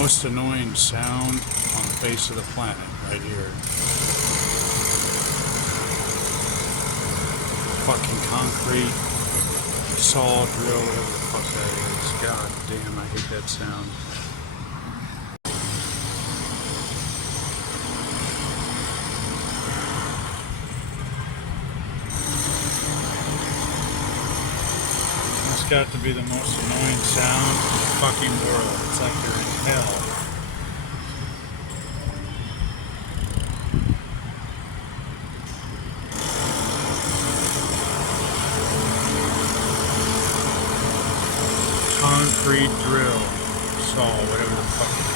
most annoying sound on the face of the planet right here. Fucking concrete, saw, drill, whatever the fuck that is. God damn, I hate that sound. That's got to be the most annoying sound in the fucking world. It's like you're in hell. Concrete drill, saw, whatever the fuck it is.